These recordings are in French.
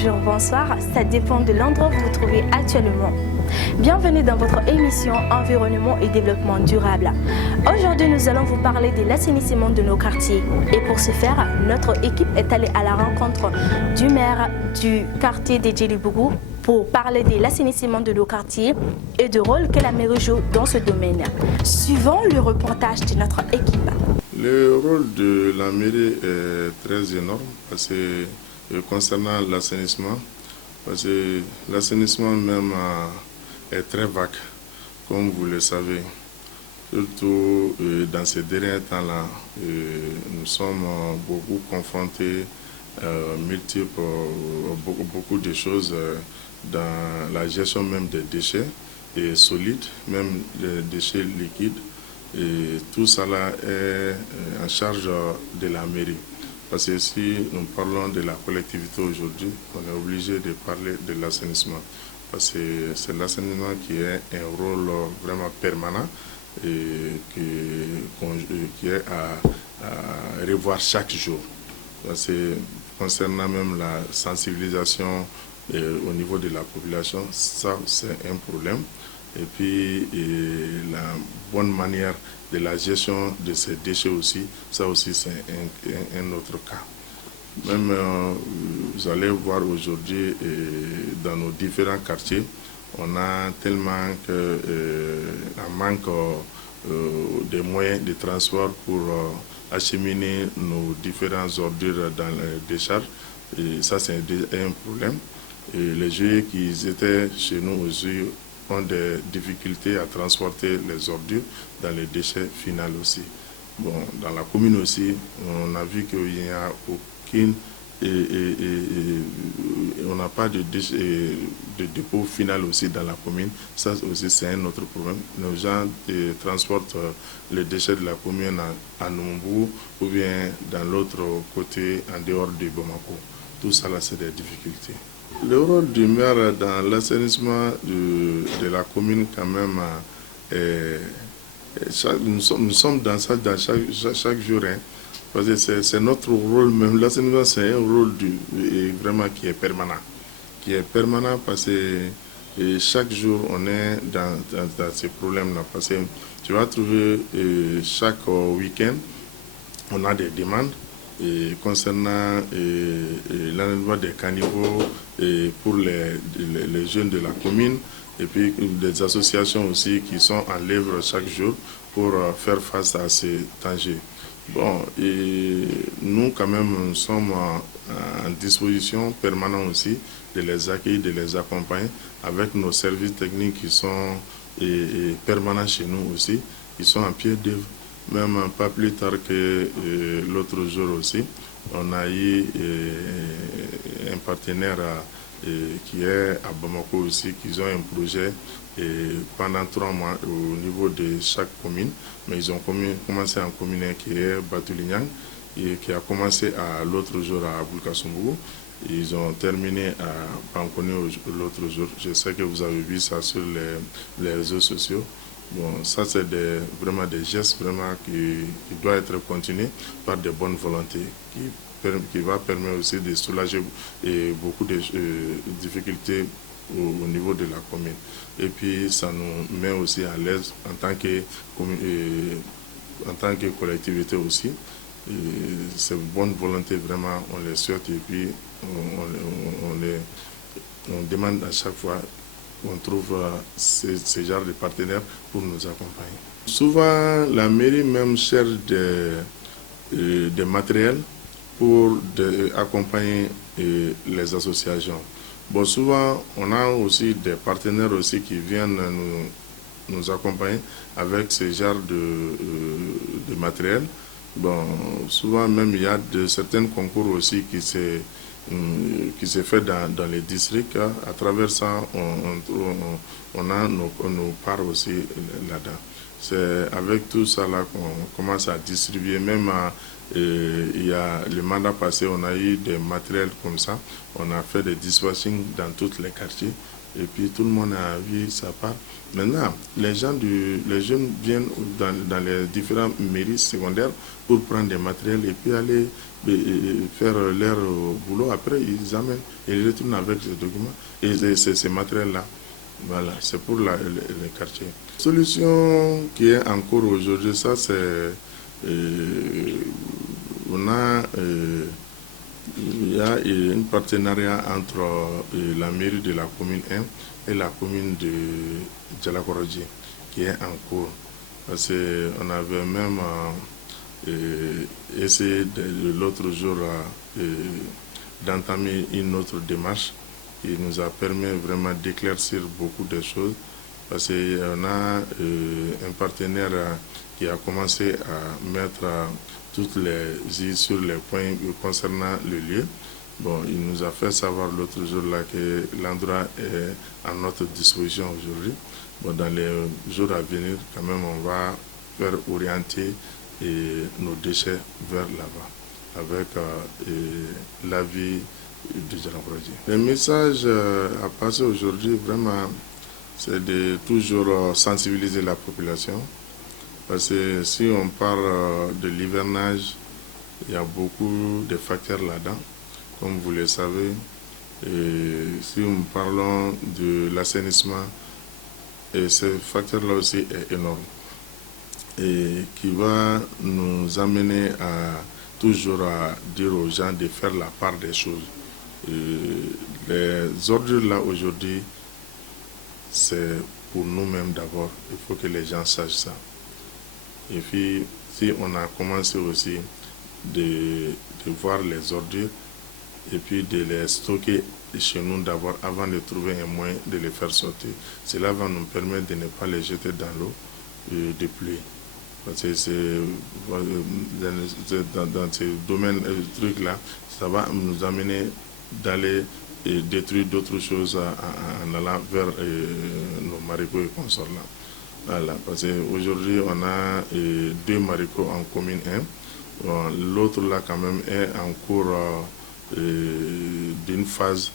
bonjour, bonsoir, ça dépend de l'endroit où vous vous trouvez actuellement. Bienvenue dans votre émission Environnement et développement durable. Aujourd'hui, nous allons vous parler de l'assainissement de nos quartiers. Et pour ce faire, notre équipe est allée à la rencontre du maire du quartier de Djelibougou pour parler de l'assainissement de nos quartiers et du rôle que la mairie joue dans ce domaine. Suivons le reportage de notre équipe. Le rôle de la mairie est très énorme parce que concernant l'assainissement, parce que l'assainissement même est très vague, comme vous le savez. Surtout dans ces derniers temps-là, nous sommes beaucoup confrontés à beaucoup de choses dans la gestion même des déchets et solides, même les déchets liquides. Et tout cela est en charge de la mairie. Parce que si nous parlons de la collectivité aujourd'hui, on est obligé de parler de l'assainissement. Parce que c'est l'assainissement qui est un rôle vraiment permanent et qui est à revoir chaque jour. Parce que concernant même la sensibilisation au niveau de la population, ça c'est un problème. Et puis la bonne manière de la gestion de ces déchets aussi, ça aussi c'est un autre cas. Même vous allez voir aujourd'hui dans nos différents quartiers, on a tellement un manque de moyens de transport pour acheminer nos différentes ordures dans les décharges. Et ça c'est un problème. Et les jeux qui étaient chez nous aussi ont des difficultés à transporter les ordures dans les déchets finaux aussi. Bon, dans la commune aussi, on a vu qu'il n'y a aucune on n'a pas de dépôt final aussi dans la commune. Ça aussi c'est un autre problème. Les gens transportent les déchets de la commune à Numbu ou bien dans l'autre côté en dehors de Bamako. Tout ça là c'est des difficultés. Le rôle du maire dans l'assainissement de la commune, quand même, nous sommes dans ça chaque jour. Hein, parce que c'est notre rôle même. L'assainissement, c'est un rôle vraiment qui est permanent. Qui est permanent parce que chaque jour, on est dans ces problèmes-là. Parce que tu vas trouver chaque week-end, on a des demandes. Et concernant l'enlèvement des caniveaux pour les jeunes de la commune et puis des associations aussi qui sont en l'œuvre chaque jour pour faire face à ces dangers. Bon, et nous quand même nous sommes en disposition permanente aussi de les accueillir, de les accompagner avec nos services techniques qui sont permanents chez nous aussi, qui sont en pied d'œuvre. Même pas plus tard que l'autre jour aussi, on a eu un partenaire qui est à Bamako aussi, qui ont un projet pendant 3 mois au niveau de chaque commune. Mais ils ont commencé en commune qui est Batulignang et qui a commencé l'autre jour à Bulkasumbu. Ils ont terminé à Pankone l'autre jour. Je sais que vous avez vu ça sur les réseaux sociaux. Bon, ça c'est vraiment des gestes vraiment qui doivent être continués par de bonnes volontés qui va permettre aussi de soulager beaucoup de difficultés au niveau de la commune. Et puis ça nous met aussi à l'aise en tant que collectivité aussi. Ces bonnes volontés vraiment on les souhaite et puis on demande à chaque fois on trouve ce genre de partenaires pour nous accompagner. Souvent, la mairie même cherche des matériels pour accompagner les associations. Bon, souvent, on a aussi des partenaires aussi qui viennent nous accompagner avec ce genre de matériel. Bon, souvent même, il y a certains concours aussi qui se fait dans les districts. À travers ça, on a nos parts aussi là-dedans. C'est avec tout ça là qu'on commence à distribuer. Même il y a le mandat passé, on a eu des matériels comme ça. On a fait des dispatching dans tous les quartiers et puis tout le monde a vu sa part. Maintenant, les jeunes viennent dans les différentes mairies secondaires pour prendre des matériels et puis aller faire leur boulot. Après, ils amènent et ils retournent avec ces documents et ces matériels-là. Voilà, c'est pour les quartiers. La solution qui est en cours aujourd'hui, ça c'est... il y a un partenariat entre la mairie de la commune 1 et la commune de Djalakorodji qui est en cours. Parce qu'on avait même essayé l'autre jour d'entamer une autre démarche qui nous a permis vraiment d'éclaircir beaucoup de choses. Parce qu'on a un partenaire qui a commencé à mettre toutes les îles sur les points concernant le lieu. Bon, il nous a fait savoir l'autre jour là que l'endroit est à notre disposition aujourd'hui. Bon, dans les jours à venir, quand même, on va faire orienter nos déchets vers là-bas, avec l'avis du Djalakorodji. Le message à passer aujourd'hui, vraiment, c'est de toujours sensibiliser la population. Parce que si on parle de l'hivernage, il y a beaucoup de facteurs là-dedans, comme vous le savez. Et si nous parlons de l'assainissement, ce facteur-là aussi est énorme. Et qui va nous amener à toujours à dire aux gens de faire la part des choses. Les ordures là aujourd'hui, c'est pour nous-mêmes d'abord. Il faut que les gens sachent ça. Et puis, si on a commencé aussi de voir les ordures et puis de les stocker chez nous d'abord avant de trouver un moyen de les faire sortir, cela va nous permettre de ne pas les jeter dans l'eau de pluie. Parce que dans ces domaines, trucs-là, ça va nous amener d'aller détruire d'autres choses en allant vers nos marigots et consorts là. Voilà, parce qu'aujourd'hui, on a 2 marigots en commune 1. Bon, l'autre là, quand même, est en cours d'une phase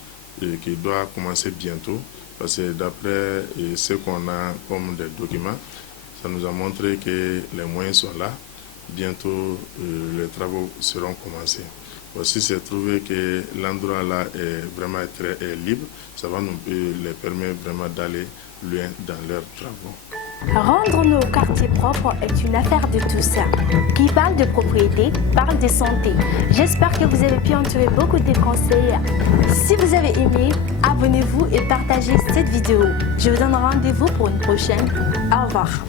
qui doit commencer bientôt. Parce que d'après ce qu'on a comme des documents, ça nous a montré que les moyens sont là. Bientôt, les travaux seront commencés. Aussi, c'est trouvé que l'endroit là est vraiment très libre. Ça va nous les permettre vraiment d'aller loin dans leurs travaux. Rendre nos quartiers propres est une affaire de tous. Qui parle de propriété, parle de santé. J'espère que vous avez pu en tirer beaucoup de conseils. Si vous avez aimé, abonnez-vous et partagez cette vidéo. Je vous donne rendez-vous pour une prochaine. Au revoir.